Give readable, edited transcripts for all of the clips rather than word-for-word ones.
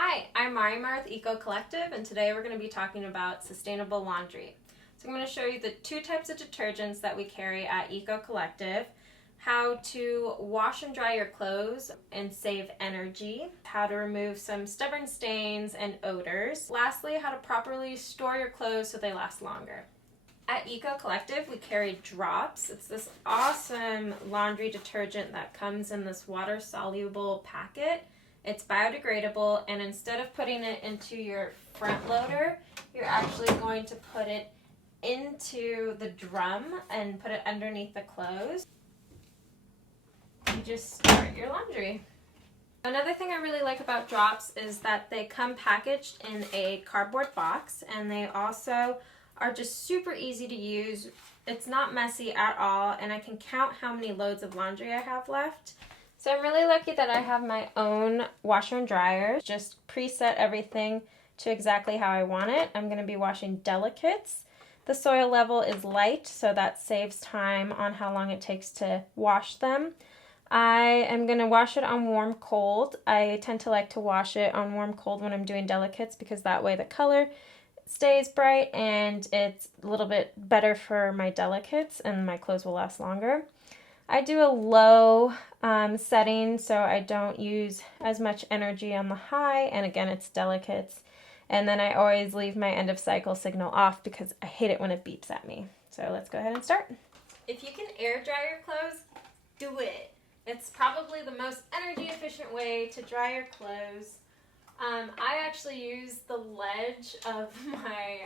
Hi, I'm Marimar with Eco Collective, and today we're going to be talking about sustainable laundry. So I'm going to show you the two types of detergents that we carry at Eco Collective, how to wash and dry your clothes and save energy, how to remove some stubborn stains and odors, lastly, how to properly store your clothes so they last longer. At Eco Collective, we carry Drops. It's this awesome laundry detergent that comes in this water-soluble packet. It's biodegradable, and instead of putting it into your front loader, you're actually going to put it into the drum and put it underneath the clothes. You just start your laundry. Another thing I really like about Drops is that they come packaged in a cardboard box, and they also are just super easy to use. It's not messy at all, and I can count how many loads of laundry I have left. So I'm really lucky that I have my own washer and dryer. Just preset everything to exactly how I want it. I'm going to be washing delicates. The soil level is light, so that saves time on how long it takes to wash them. I am going to wash it on warm cold. I tend to like to wash it on warm cold when I'm doing delicates because that way the color stays bright and it's a little bit better for my delicates and my clothes will last longer. I do a low setting so I don't use as much energy on the high, and again it's delicates. And then I always leave my end of cycle signal off because I hate it when it beeps at me. So let's go ahead and start. If you can air dry your clothes, do it. It's probably the most energy efficient way to dry your clothes. I actually use the ledge of my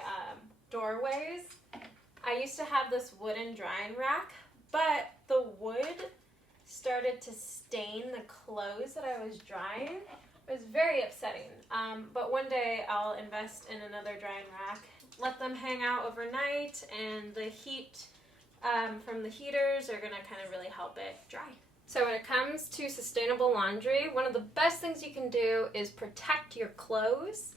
doorways. I used to have this wooden drying rack, but the wood started to stain the clothes that I was drying. It was very upsetting. But one day I'll invest in another drying rack, let them hang out overnight, and the heat from the heaters are going to kind of really help it dry. So when it comes to sustainable laundry, one of the best things you can do is protect your clothes.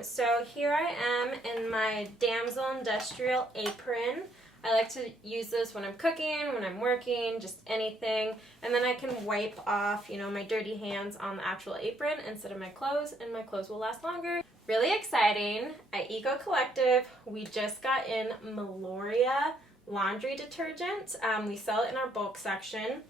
So here I am in my Damsel Industrial apron. I like to use this when I'm cooking, when I'm working, just anything. And then I can wipe off, my dirty hands on the actual apron instead of my clothes, and my clothes will last longer. Really exciting. At Eco Collective, we just got in Meloria laundry detergent. We sell it in our bulk section.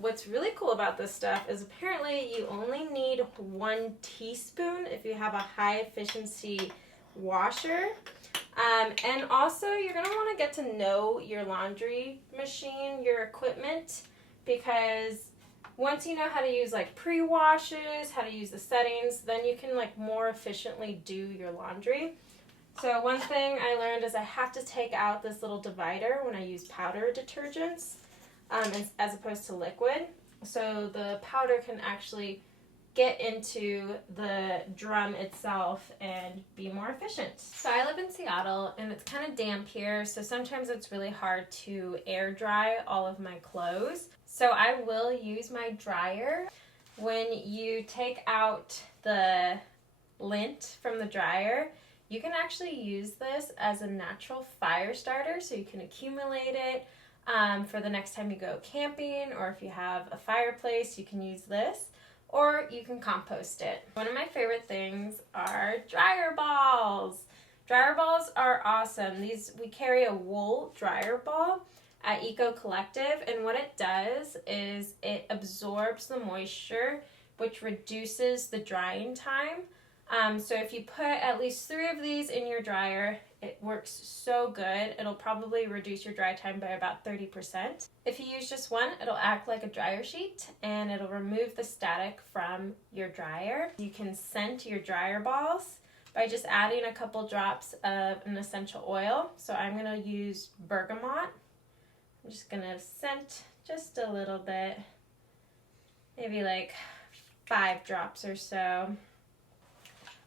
What's really cool about this stuff is apparently you only need 1 teaspoon if you have a high efficiency washer. And also you're going to want to get to know your laundry machine, your equipment, because once you know how to use like pre-washes, how to use the settings, then you can like more efficiently do your laundry. So one thing I learned is I have to take out this little divider when I use powder detergents as opposed to liquid. So the powder can actually get into the drum itself and be more efficient. So I live in Seattle and it's kind of damp here, so sometimes it's really hard to air dry all of my clothes. So I will use my dryer. When you take out the lint from the dryer, you can actually use this as a natural fire starter, so you can accumulate it for the next time you go camping, or if you have a fireplace, you can use this. Or you can compost it. One of my favorite things are dryer balls. Dryer balls are awesome. We carry a wool dryer ball at Eco Collective, and what it does is it absorbs the moisture, which reduces the drying time. So if you put at least 3 of these in your dryer, it works so good. It'll probably reduce your dry time by about 30%. If you use just one, it'll act like a dryer sheet and it'll remove the static from your dryer. You can scent your dryer balls by just adding a couple drops of an essential oil. So I'm going to use bergamot. I'm just going to scent just a little bit, maybe like 5 drops or so.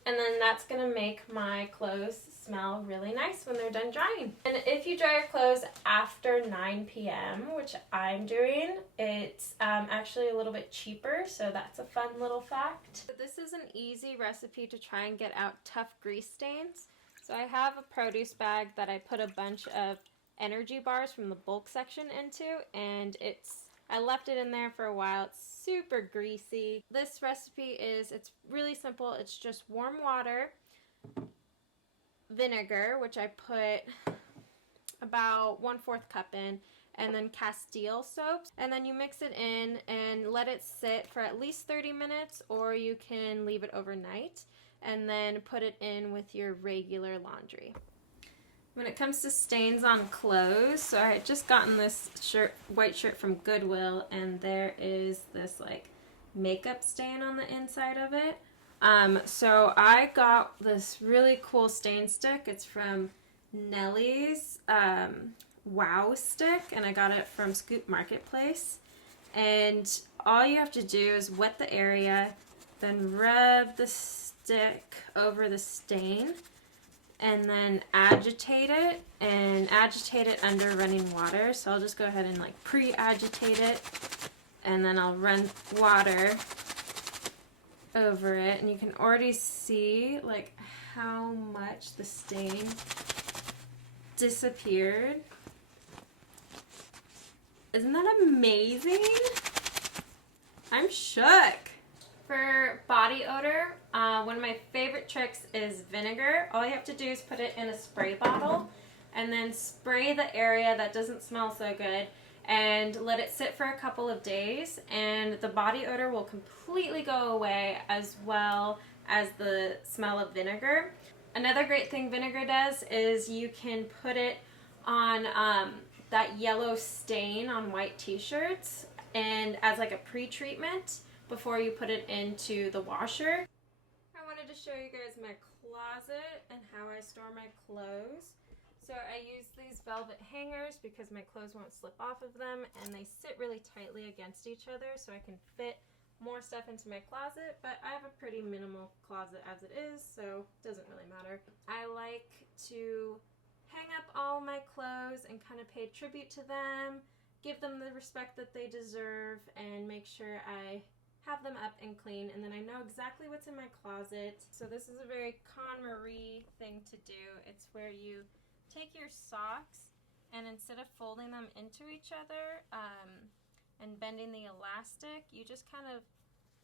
And then that's going to make my clothes smell really nice when they're done drying. And if you dry your clothes after 9 p.m., which I'm doing, it's actually a little bit cheaper, so that's a fun little fact. This is an easy recipe to try and get out tough grease stains. So I have a produce bag that I put a bunch of energy bars from the bulk section into, and it's I left it in there for a while. It's super greasy. This recipe it's really simple. It's just warm water, vinegar, which I put about 1/4 cup in, and then Castile soap. And then you mix it in and let it sit for at least 30 minutes, or you can leave it overnight and then put it in with your regular laundry. When it comes to stains on clothes, so I had just gotten this white shirt from Goodwill, and there is this like makeup stain on the inside of it. So I got this really cool stain stick. It's from Nellie's Wow Stick, and I got it from Scoop Marketplace. And all you have to do is wet the area, then rub the stick over the stain, and then agitate it, and agitate it under running water. So I'll just go ahead and like pre-agitate it, and then I'll run water over it, and you can already see like how much the stain disappeared. Isn't that amazing? I'm shook. For body odor, one of my favorite tricks is vinegar. All you have to do is put it in a spray bottle and then spray the area that doesn't smell so good and let it sit for a couple of days, and the body odor will completely go away, as well as the smell of vinegar. Another great thing vinegar does is you can put it on that yellow stain on white t-shirts, and as like a pre-treatment before you put it into the washer. I wanted to show you guys my closet and how I store my clothes. So I use these velvet hangers because my clothes won't slip off of them, and they sit really tightly against each other so I can fit more stuff into my closet, but I have a pretty minimal closet as it is, so it doesn't really matter. I like to hang up all my clothes and kind of pay tribute to them, give them the respect that they deserve, and make sure I have them up and clean, and then I know exactly what's in my closet. So this is a very KonMari thing to do. It's where you take your socks, and instead of folding them into each other and bending the elastic, you just kind of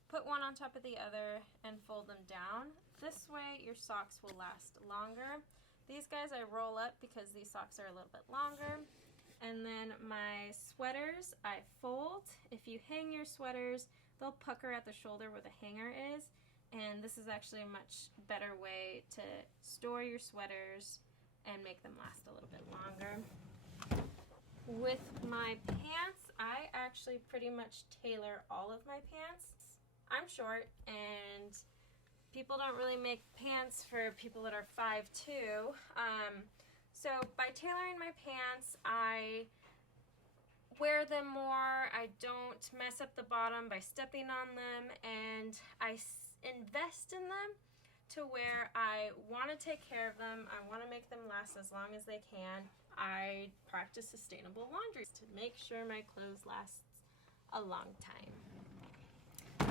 put one on top of the other and fold them down. This way your socks will last longer. These guys I roll up because these socks are a little bit longer. And then my sweaters I fold. If you hang your sweaters, they'll pucker at the shoulder where the hanger is, and this is actually a much better way to store your sweaters and make them last a little bit longer. With my pants, I actually pretty much tailor all of my pants. I'm short, and people don't really make pants for people that are 5'2". So by tailoring my pants, I wear them more, I don't mess up the bottom by stepping on them, and I invest in them to where I want to take care of them, I want to make them last as long as they can. I practice sustainable laundry to make sure my clothes last a long time.